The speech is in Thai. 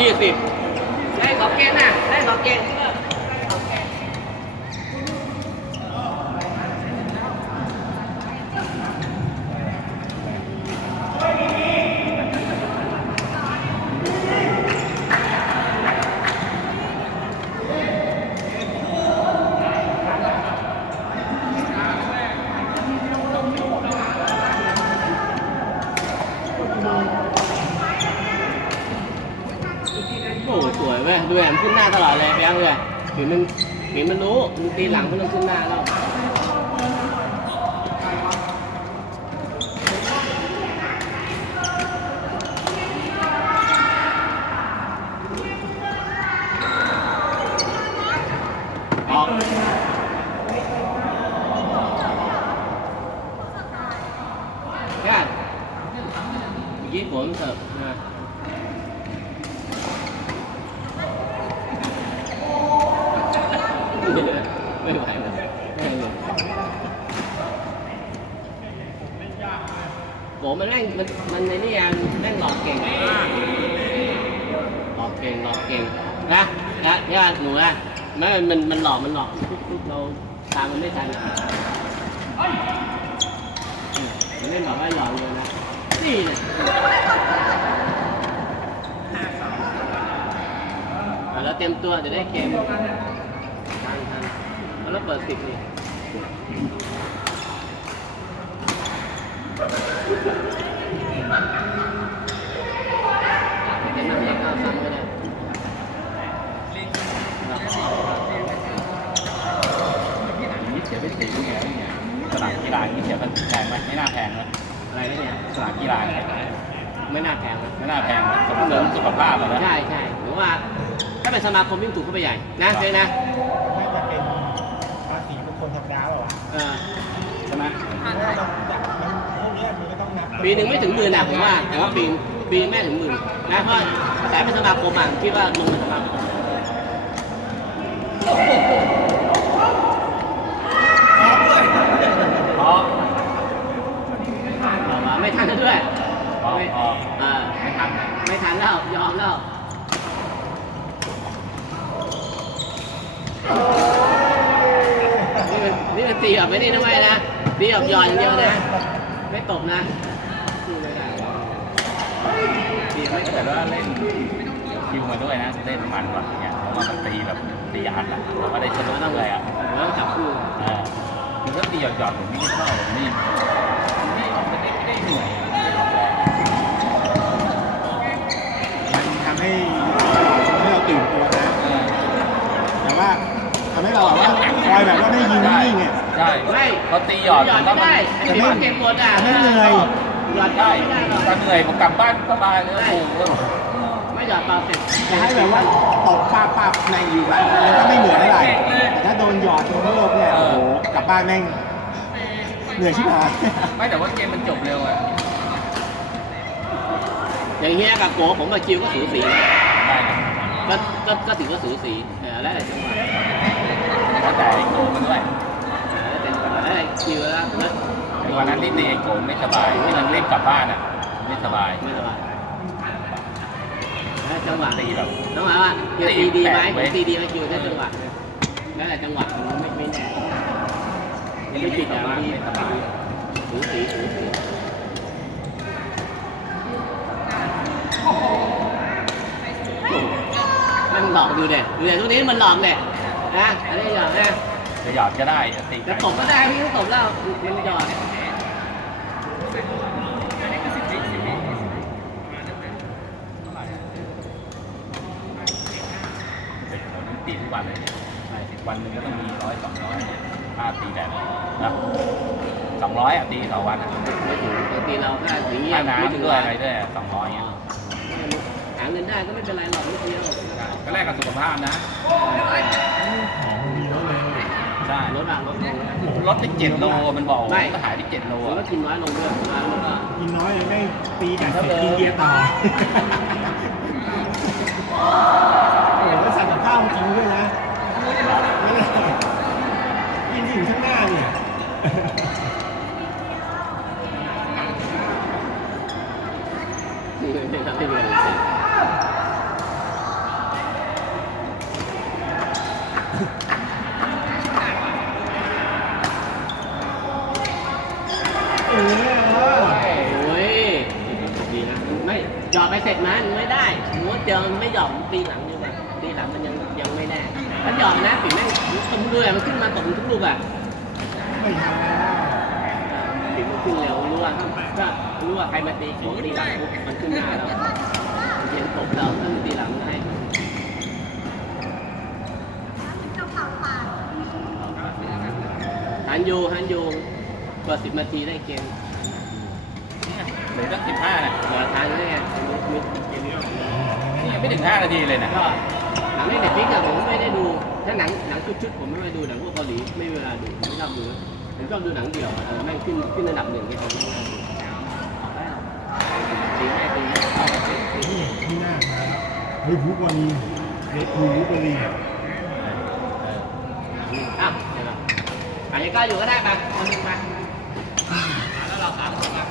ยี่สิบได้สองเกมน่ะได้สองเกมโอ้โหสวยเว้ย ดูแหมขึ้นหน้าตลอดเลยแบงค์เลยถึงมันถึงมันรู้มันตีหลังมันต้องขึ้นหน้าแล้วออกแค่ยี่ผมเถอะนะ ไม่ไหวแล้วโหมันแม่งมันมันในนี่ยังแม่งหลอกเก่งหลอกเก่งหลอกเก่งนะนะย่าหนูนะไม่มันมันหลอกมันหลอกทุบเราตามมันไม่ทันมันไม่บอกว่าหลอกเลยนะนี่เนี่ยแล้วเตรียมตัวจะได้เกม แล้วเปิดสิบนี่จะนั่งเล็กเอาซ้ำก็ได้นี่เสียไปสี่ลูกแล้วเนี่ยสนามกีฬานี่เสียมันแพงไหมไม่น่าแพงนะอะไรนะเนี่ยสนามกีฬาเนี่ยไม่น่าแพงนะไม่น่าแพงนะสมเสริมสุขภาพอะนะ ใช่ใช่หรือว่า ถ้าเป็นสมาคมยิ่งถูกเข้าไปใหญ่นะเจ๊นะน่าจะเป็นภาษีบุคคลธรรมดาเปล่าวะเออใช่ไหมเพราะว่ามันจากมันพวกเนี้ยมันก็ต้องนับปีหนึ่งไม่ถึงหมื่นนะผมว่า แต่ว่าปีปีไม่ถึงหมื่นนะเพราะกระแสเป็นสมาคมอะคิดว่าลงเป็นสมาคมพอเอามาไม่ทันซะด้วยพอไม่พอเออไม่ทันไม่ทันแล้วยอมแล้ว นี่มันนี่มันตีออกไปนี่ทำไมนะตีออกหยอดอย่างเดียวนะ ไม่ตบนะสู้ไม่ได้ตีไม่ตแต่บว่าเล่นคิวมาด้วยนะเล่นมันกว่าอย่างเงี้ยเพราะว่ามันตีแบบตีอัดอะเราก็ได้สนุกเลยอะเราต้องจับคู่เออคือถ้าตีหยอดๆผมไม่ชอบผมนี่ไม่ไม่ได้ไม่ได้เหนื่อยอะไม่ได้ออกแรงมันทำให้ทำให้เราตื่นตัวนะเออแต่ว่าทำให้เราแบบว่าคอยแบบว่าไม่ยืนนิ่งๆเนี่ย ใช่ไม่พอตีหยอดหยอดก็ไม่มันได้ไอ้ที่มันเก็บหมดอะไม่เหนื่อยหยอดได้ไม่ได้หรอกถ้าเหนื่อยผมกลับบ้านสบายเลยโอ้โหไม่หยอดเปล่าเสร็จจะให้แบบว่าตบป้าป้าในอยู่แล้วมันก็ไม่เหนื่อยเท่าไหร่แต่ถ้าโดนหยอดโดนพัดลมเนี่ยโอ้โหกลับบ้านแม่งเหนื่อยชิบหายไม่แต่ว่าเกมมันจบเร็วอะอย่างเงี้ยกับโกผมกับคิวก็สูสีได้นะก็ก็ก็ถือว่าสูสีเออแล้วแต่จังหวะแล้วแต่ไอ้โกมันด้วย คิวแล้วแล้ววันนั้นที่ตีไอ้โกไม่สบายที่มันรีบกลับบ้านอะ ไม่สบายไม่สบายแล้วจังหวะตีแบบจังหวะว่าคิวตีตีดีไหมแปลกเว้ยตีดีไหมคิวได้จังหวะแล้วแต่จังหวะมันไม่ไม่แน่ยังไม่ติดอย่างที่ไม่สบายสูสีสูสีมันหลอกดูเด็ดดูเด็ดทุกนี้มันหลอกเด็ดนะอันนี้หยอกนะ จะหยอดก็ได้ตีจะตบก็ได้พี่ก็ตบแล้วมันหยอดตีทุกวันเลยวันหนึ่งก็ต้องมีร้อยสองร้อยถ้าตีแบบนะสองร้อยอะตีต่อวันอะติเราก็อย่างเงี้ยค่าไม่ถึงน้ำด้วยอะไรด้วยสองร้อยอ๋เงี้ยหาเงินได้ก็ไม่เป็นไรหรอกนิดเดียวก็แลกกับสุขภาพนะ ใช่ ลดอะลดลงแล้วลดไปเจ็ดโลมันบอกไม่ก็หายไปเจ็ดโลผมอะก็กินน้อยลงด้วยแล้วก็กินน้อยเลยได้ตีแบบเสร็จกินเบียร์ต่อโอ้โหแล้วสั่งกับข้าวมากินด้วยนะไม่ได้กินที่อยู่ข้างหน้าเนี่ย ไม่ทำให้เงิน เสร็จมันไม่ได้หัวเจอไม่หย่อมตีหลังดีกว่าตีหลังมันยังยังไม่แน่ถ้าหย่อมนะปีแม่งตรงเลยมันขึ้นมาตรงทุกลูกอะไม่ทันแล้วปีมันขึ้นเร็วรู้ว่าถ้ารู้ว่าใครมาตีหัวตีหลังมันขึ้นหน้าเราเรียนตบเราต้องตีหลังให้ฮันยูฮันยูกว่าสิบนาทีได้เกมเหลือตั้งสิบห้านะ นี่ยังไม่ถึง5นาทีเลยนะ ก็หนังในเน็ตฟิกอะผมไม่ได้ดูถ้าหนังหนังชุดๆผมไม่ได้ดูหนังพวกเกาหลีไม่เวลาดูไม่ชอบดูผมชอบดูหนังเดี่ยวอแม่งขึ้นขึ้นระดับหนึ่งไปสิที่เห็ามเฮ้ยฮูบอลีเฮ้ยฮูบอลีอะเดี๋ยวนะอาจจะก็อยู่ก็ได้ปมาแล้วเราสามคนมา